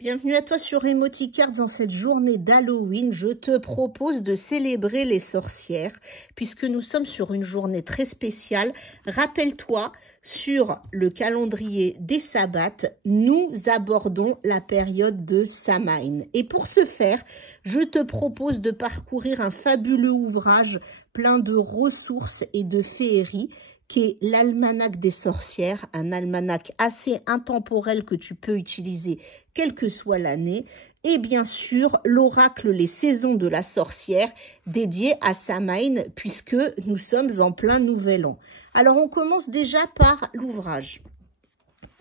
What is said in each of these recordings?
Bienvenue à toi sur Emoticards. En cette journée d'Halloween, je te propose de célébrer les sorcières puisque nous sommes sur une journée très spéciale. Rappelle-toi, sur le calendrier des sabbats, nous abordons la période de Samhain. Et pour ce faire, je te propose de parcourir un fabuleux ouvrage plein de ressources et de féeries qui est l'almanach des sorcières, un almanach assez intemporel que tu peux utiliser quelle que soit l'année, et bien sûr l'oracle Les Saisons de la sorcière dédié à Samhain puisque nous sommes en plein nouvel an. Alors on commence déjà par l'ouvrage.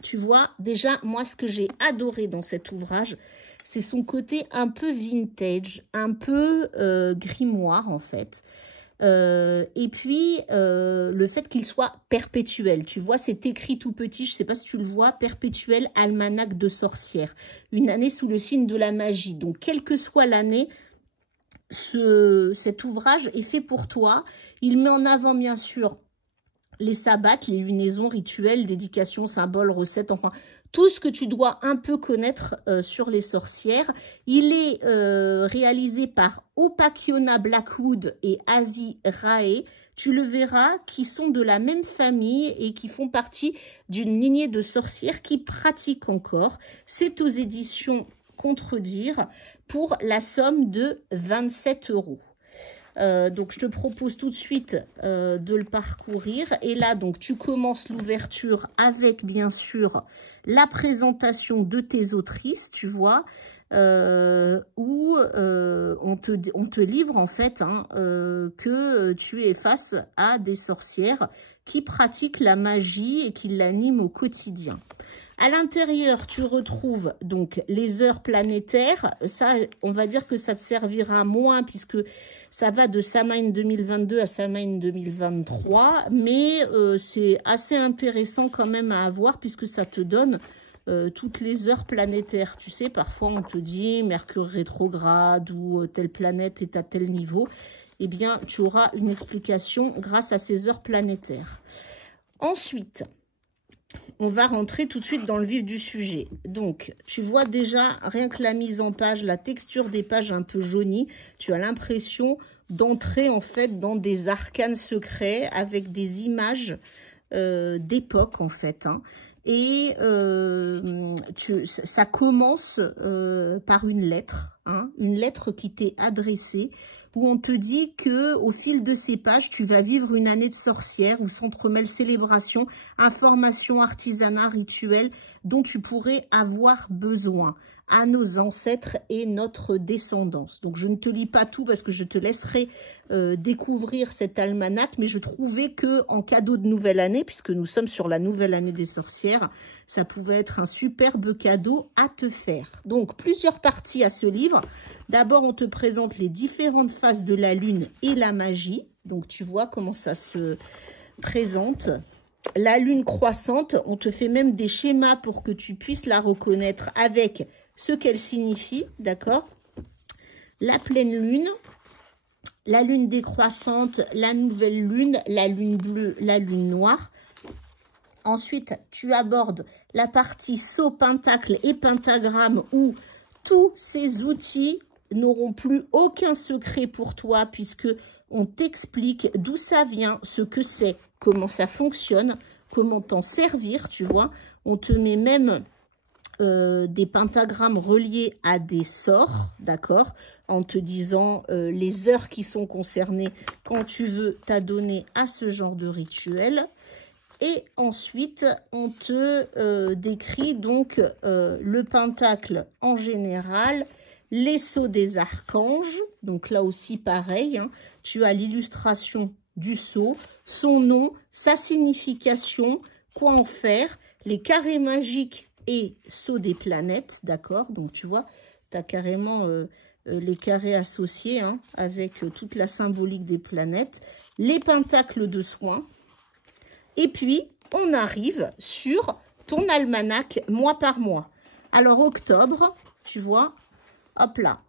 Tu vois, déjà moi ce que j'ai adoré dans cet ouvrage, c'est son côté un peu vintage, un peu grimoire en fait. Et puis, le fait qu'il soit perpétuel. Tu vois, c'est écrit tout petit, je ne sais pas si tu le vois, perpétuel almanach de sorcière. Une année sous le signe de la magie. Donc, quelle que soit l'année, cet ouvrage est fait pour toi. Il met en avant, bien sûr, les sabbats, les lunaisons, rituels, dédications, symboles, recettes, enfin, tout ce que tu dois un peu connaître sur les sorcières. Il est réalisé par Opakiona Blackwood et Avi Rae. Tu le verras, qui sont de la même famille et qui font partie d'une lignée de sorcières qui pratiquent encore. C'est aux éditions Contredire pour la somme de 27 €. Donc, je te propose tout de suite de le parcourir. Et là, donc, tu commences l'ouverture avec, bien sûr, la présentation de tes autrices, tu vois, où on te livre, en fait, que tu es face à des sorcières qui pratiquent la magie et qui l'animent au quotidien. À l'intérieur, tu retrouves donc les heures planétaires. Ça, on va dire que ça te servira moins puisque ça va de Samhain 2022 à Samhain 2023. Mais c'est assez intéressant quand même à avoir puisque ça te donne toutes les heures planétaires. Tu sais, parfois on te dit Mercure rétrograde ou telle planète est à tel niveau. Eh bien, tu auras une explication grâce à ces heures planétaires. Ensuite, on va rentrer tout de suite dans le vif du sujet. Donc, tu vois déjà, rien que la mise en page, la texture des pages un peu jaunie, tu as l'impression d'entrer en fait dans des arcanes secrets avec des images d'époque en fait. Et ça commence par une lettre qui t'est adressée, où on te dit que au fil de ces pages, tu vas vivre une année de sorcière où s'entremêlent célébration, information, artisanat, rituel dont tu pourrais avoir besoin à nos ancêtres et notre descendance. Donc, je ne te lis pas tout parce que je te laisserai découvrir cet almanach, mais je trouvais que en cadeau de nouvelle année, puisque nous sommes sur la nouvelle année des sorcières, ça pouvait être un superbe cadeau à te faire. Donc, plusieurs parties à ce livre. D'abord, on te présente les différentes phases de la lune et la magie. Donc, tu vois comment ça se présente. La lune croissante, on te fait même des schémas pour que tu puisses la reconnaître avec ce qu'elle signifie, d'accord? La pleine lune, la lune décroissante, la nouvelle lune, la lune bleue, la lune noire. Ensuite, tu abordes la partie sceau, pentacle et pentagramme où tous ces outils n'auront plus aucun secret pour toi puisque on t'explique d'où ça vient, ce que c'est, comment ça fonctionne, comment t'en servir, tu vois. On te met même des pentagrammes reliés à des sorts, d'accord, en te disant les heures qui sont concernées quand tu veux t'adonner à ce genre de rituel. Et ensuite, on te décrit donc le pentacle en général, les sceaux des archanges. Donc là aussi, pareil, tu as l'illustration du sceau, son nom, sa signification, quoi en faire, les carrés magiques et sceaux des planètes, d'accord? Donc, tu vois, tu as carrément les carrés associés avec toute la symbolique des planètes, les pentacles de soins. Et puis, on arrive sur ton almanach mois par mois. Alors, octobre, tu vois, hop là,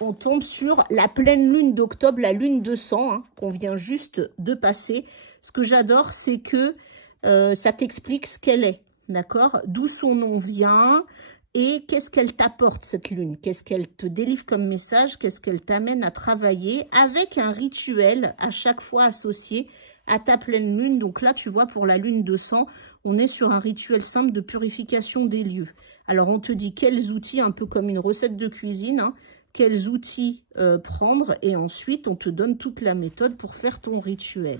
on tombe sur la pleine lune d'octobre, la lune de sang, qu'on vient juste de passer. Ce que j'adore, c'est que ça t'explique ce qu'elle est, d'accord? D'où son nom vient, et qu'est-ce qu'elle t'apporte, cette lune? Qu'est-ce qu'elle te délivre comme message? Qu'est-ce qu'elle t'amène à travailler avec un rituel à chaque fois associé à ta pleine lune? Donc là, tu vois, pour la lune de sang, on est sur un rituel simple de purification des lieux. Alors, on te dit quels outils, un peu comme une recette de cuisine, hein, quels outils prendre, et ensuite, on te donne toute la méthode pour faire ton rituel.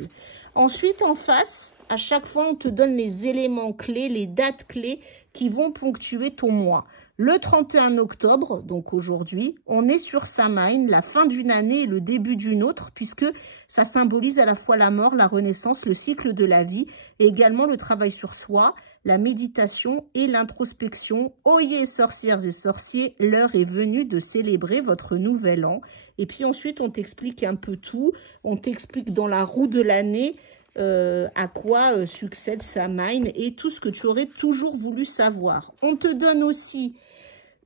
Ensuite, en face, à chaque fois, on te donne les éléments clés, les dates clés qui vont ponctuer ton mois. Le 31 octobre, donc aujourd'hui, on est sur Samhain, la fin d'une année et le début d'une autre, puisque ça symbolise à la fois la mort, la renaissance, le cycle de la vie, et également le travail sur soi, la méditation et l'introspection. Oyez, sorcières et sorciers, l'heure est venue de célébrer votre nouvel an. Et puis ensuite, on t'explique un peu tout. On t'explique dans la roue de l'année à quoi succède Samhain et tout ce que tu aurais toujours voulu savoir. On te donne aussi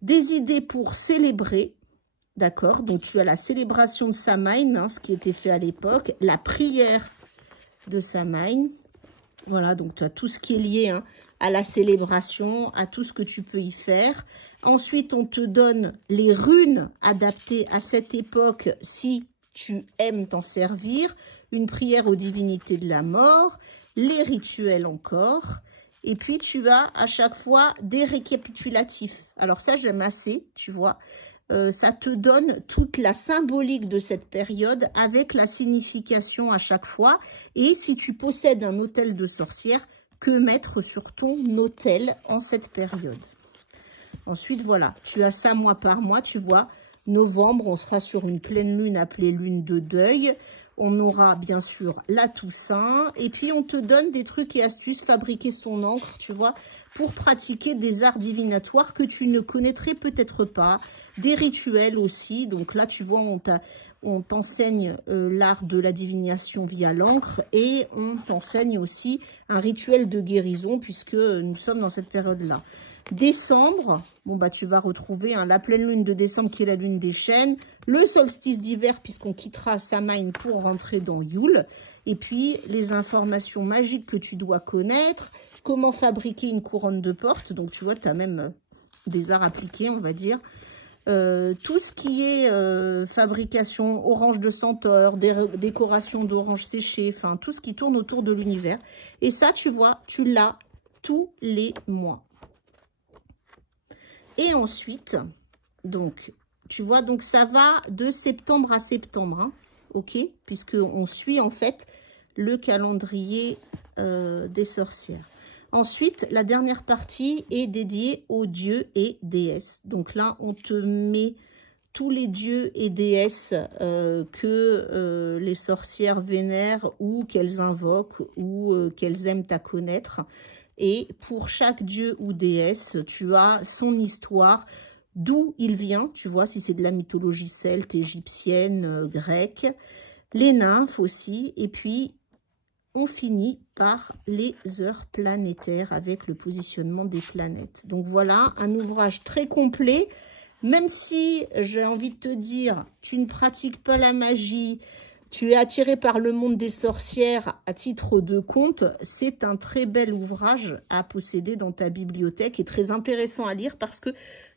des idées pour célébrer, d'accord? Donc, tu as la célébration de Samhain, hein, ce qui était fait à l'époque, la prière de Samhain. Voilà, donc tu as tout ce qui est lié, hein, à la célébration, à tout ce que tu peux y faire. Ensuite, on te donne les runes adaptées à cette époque si tu aimes t'en servir. Une prière aux divinités de la mort, les rituels encore. Et puis, tu as à chaque fois des récapitulatifs. Alors ça, j'aime assez, tu vois. Ça te donne toute la symbolique de cette période avec la signification à chaque fois. Et si tu possèdes un hôtel de sorcière, que mettre sur ton hôtel en cette période. Ensuite, voilà, tu as ça mois par mois, tu vois. Novembre, on sera sur une pleine lune appelée lune de deuil. On aura bien sûr la Toussaint. Et puis, on te donne des trucs et astuces, fabriquer son encre, tu vois, pour pratiquer des arts divinatoires que tu ne connaîtrais peut-être pas. Des rituels aussi. Donc là, tu vois, on t'enseigne l'art de la divination via l'encre. Et on t'enseigne aussi un rituel de guérison puisque nous sommes dans cette période-là. Décembre, bon bah tu vas retrouver hein, la pleine lune de décembre qui est la lune des chênes, le solstice d'hiver puisqu'on quittera Samhain pour rentrer dans Yule, et puis les informations magiques que tu dois connaître, comment fabriquer une couronne de porte, donc tu vois tu as même des arts appliqués on va dire, tout ce qui est fabrication orange de senteur, décoration d'orange séchée, enfin tout ce qui tourne autour de l'univers, et ça tu vois tu l'as tous les mois. Et ensuite, donc, tu vois, donc ça va de septembre à septembre, hein, ok? Puisqu'on suit en fait le calendrier des sorcières. Ensuite, la dernière partie est dédiée aux dieux et déesses. Donc là, on te met tous les dieux et déesses que les sorcières vénèrent ou qu'elles invoquent ou qu'elles aiment à connaître. Et pour chaque dieu ou déesse, tu as son histoire, d'où il vient, tu vois, si c'est de la mythologie celte, égyptienne, grecque, les nymphes aussi, et puis on finit par les heures planétaires avec le positionnement des planètes. Donc voilà, un ouvrage très complet, même si j'ai envie de te dire, tu ne pratiques pas la magie, tu es attiré par le monde des sorcières à titre de conte, c'est un très bel ouvrage à posséder dans ta bibliothèque et très intéressant à lire parce que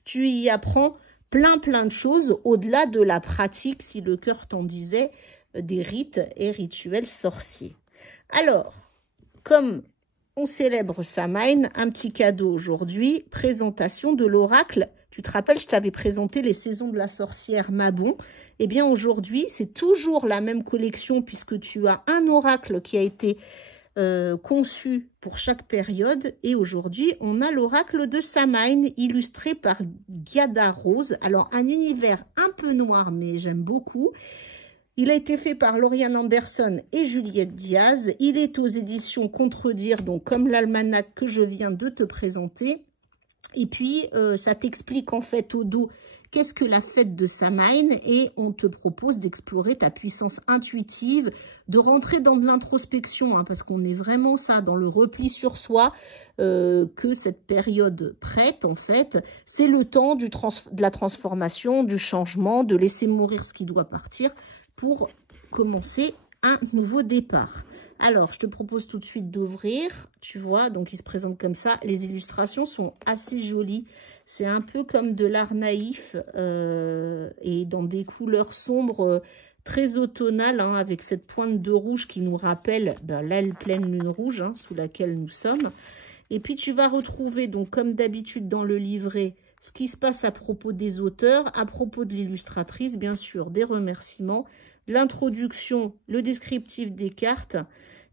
tu y apprends plein de choses au-delà de la pratique, si le cœur t'en disait, des rites et rituels sorciers. Alors, comme on célèbre Samhain, un petit cadeau aujourd'hui, présentation de l'oracle. Tu te rappelles, je t'avais présenté les saisons de la sorcière Mabon. Eh bien, aujourd'hui, c'est toujours la même collection puisque tu as un oracle qui a été conçu pour chaque période. Et aujourd'hui, on a l'oracle de Samhain illustré par Giada Rose. Alors, un univers un peu noir, mais j'aime beaucoup. Il a été fait par Lauriane Anderson et Juliette Diaz. Il est aux éditions Contredire, donc comme l'almanach que je viens de te présenter. Et puis, ça t'explique en fait au dos qu'est-ce que la fête de Samhain et on te propose d'explorer ta puissance intuitive, de rentrer dans de l'introspection, hein, parce qu'on est vraiment ça, dans le repli sur soi que cette période prête en fait. C'est le temps de la transformation, du changement, de laisser mourir ce qui doit partir pour commencer un nouveau départ. Alors, je te propose tout de suite d'ouvrir, tu vois, donc il se présente comme ça. Les illustrations sont assez jolies. C'est un peu comme de l'art naïf et dans des couleurs sombres très automnales, hein, avec cette pointe de rouge qui nous rappelle la pleine lune rouge, hein, sous laquelle nous sommes. Et puis tu vas retrouver, donc comme d'habitude dans le livret, ce qui se passe à propos des auteurs, à propos de l'illustratrice, bien sûr, des remerciements, l'introduction, le descriptif des cartes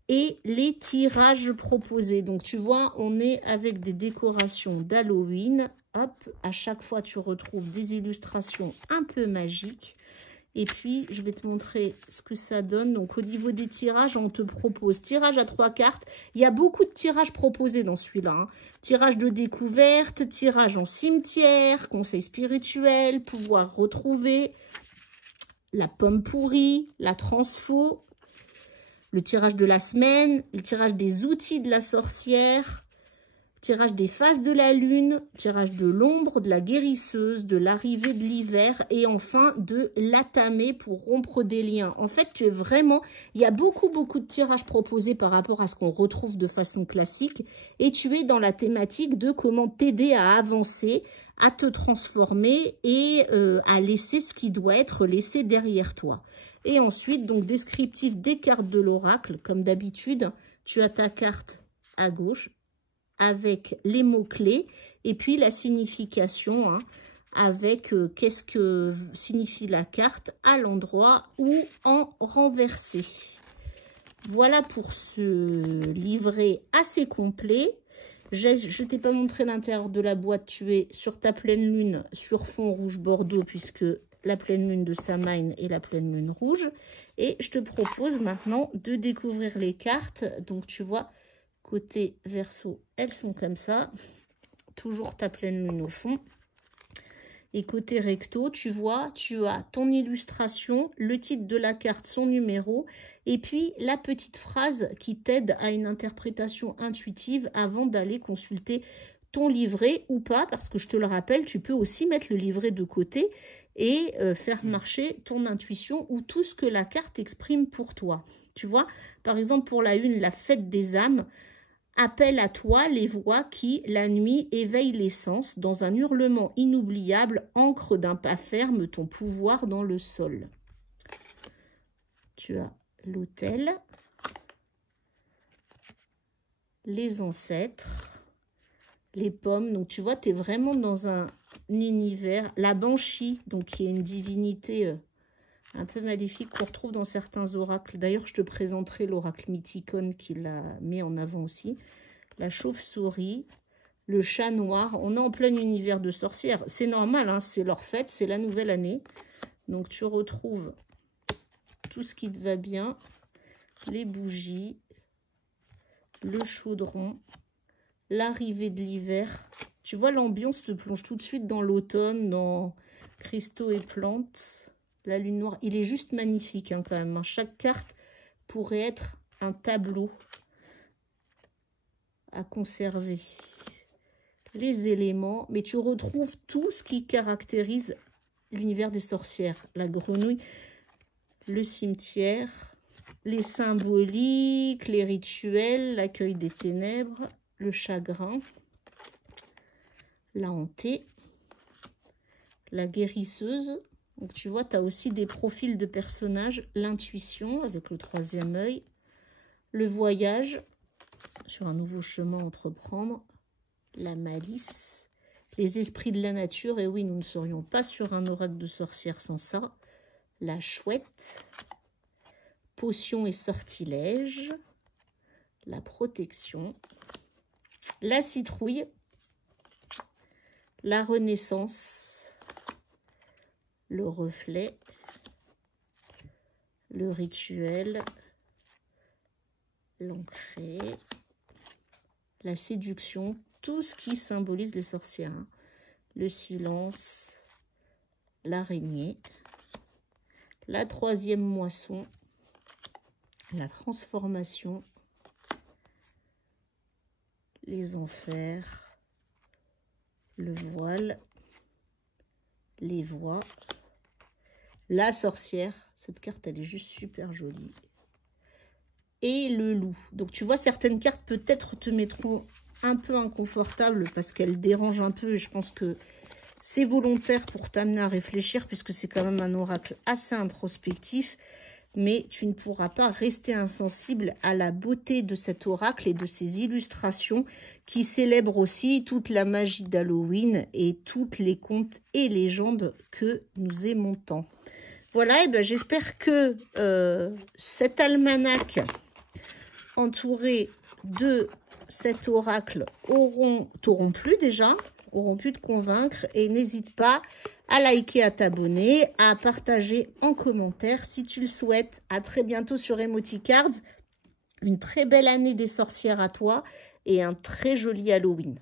et les tirages proposés. Donc tu vois, on est avec des décorations d'Halloween. Hop, à chaque fois tu retrouves des illustrations un peu magiques. Et puis, je vais te montrer ce que ça donne. Donc, au niveau des tirages, on te propose tirage à 3 cartes. Il y a beaucoup de tirages proposés dans celui-là. Hein. Tirage de découverte, tirage en cimetière, conseil spirituel, pouvoir retrouver, la pomme pourrie, la transfo, le tirage de la semaine, le tirage des outils de la sorcière, tirage des phases de la lune, tirage de l'ombre, de la guérisseuse, de l'arrivée de l'hiver et enfin de l'atamé pour rompre des liens. En fait, tu es vraiment... Il y a beaucoup de tirages proposés par rapport à ce qu'on retrouve de façon classique et tu es dans la thématique de comment t'aider à avancer, à te transformer et à laisser ce qui doit être laissé derrière toi. Et ensuite, donc, descriptif des cartes de l'oracle. Comme d'habitude, tu as ta carte à gauche avec les mots-clés et puis la signification, hein, avec qu'est-ce que signifie la carte à l'endroit ou en renversé. Voilà pour ce livret assez complet. Je ne t'ai pas montré l'intérieur de la boîte. Tu es sur ta pleine lune sur fond rouge bordeaux puisque la pleine lune de Samhain et la pleine lune rouge. Et je te propose maintenant de découvrir les cartes. Donc tu vois, côté verso, elles sont comme ça. Toujours ta pleine lune au fond. Et côté recto, tu vois, tu as ton illustration, le titre de la carte, son numéro, et puis la petite phrase qui t'aide à une interprétation intuitive avant d'aller consulter ton livret ou pas, parce que je te le rappelle, tu peux aussi mettre le livret de côté et faire marcher ton intuition ou tout ce que la carte exprime pour toi. Tu vois, par exemple, pour la une, la fête des âmes, appelle à toi les voix qui, la nuit, éveillent les sens. Dans un hurlement inoubliable, ancre d'un pas ferme ton pouvoir dans le sol. Tu as l'autel, les ancêtres, les pommes. Donc, tu vois, tu es vraiment dans un univers. La banshee, donc qui est une divinité un peu maléfique qu'on retrouve dans certains oracles. D'ailleurs, je te présenterai l'oracle Mythicon qui la met en avant aussi. La chauve-souris, le chat noir. On est en plein univers de sorcières. C'est normal, hein, c'est leur fête, c'est la nouvelle année. Donc, tu retrouves tout ce qui te va bien. Les bougies, le chaudron, l'arrivée de l'hiver. Tu vois, l'ambiance te plonge tout de suite dans l'automne, dans cristaux et plantes. La lune noire, il est juste magnifique hein, quand même. Hein. Chaque carte pourrait être un tableau à conserver. Les éléments, mais tu retrouves tout ce qui caractérise l'univers des sorcières. La grenouille, le cimetière, les symboliques, les rituels, l'accueil des ténèbres, le chagrin, la hantée, la guérisseuse. Donc, tu vois, tu as aussi des profils de personnages. L'intuition, avec le 3e œil. Le voyage, sur un nouveau chemin à entreprendre. La malice. Les esprits de la nature. Et oui, nous ne serions pas sur un oracle de sorcière sans ça. La chouette. Potion et sortilège. La protection. La citrouille. La renaissance. Le reflet, le rituel, l'ancré, la séduction, tout ce qui symbolise les sorcières. Hein. Le silence, l'araignée, la 3e moisson, la transformation, les enfers, le voile, les voix. La sorcière, cette carte, elle est juste super jolie. Et le loup. Donc, tu vois, certaines cartes, peut-être, te mettront un peu inconfortable parce qu'elle dérange un peu et je pense que c'est volontaire pour t'amener à réfléchir puisque c'est quand même un oracle assez introspectif. Mais tu ne pourras pas rester insensible à la beauté de cet oracle et de ses illustrations qui célèbrent aussi toute la magie d'Halloween et toutes les contes et légendes que nous aimons tant. Voilà, et ben j'espère que cet almanach entouré de cet oracle t'auront plu déjà, auront pu te convaincre. Et n'hésite pas à liker, à t'abonner, à partager en commentaire si tu le souhaites. À très bientôt sur Emoticards. Une très belle année des sorcières à toi et un très joli Halloween.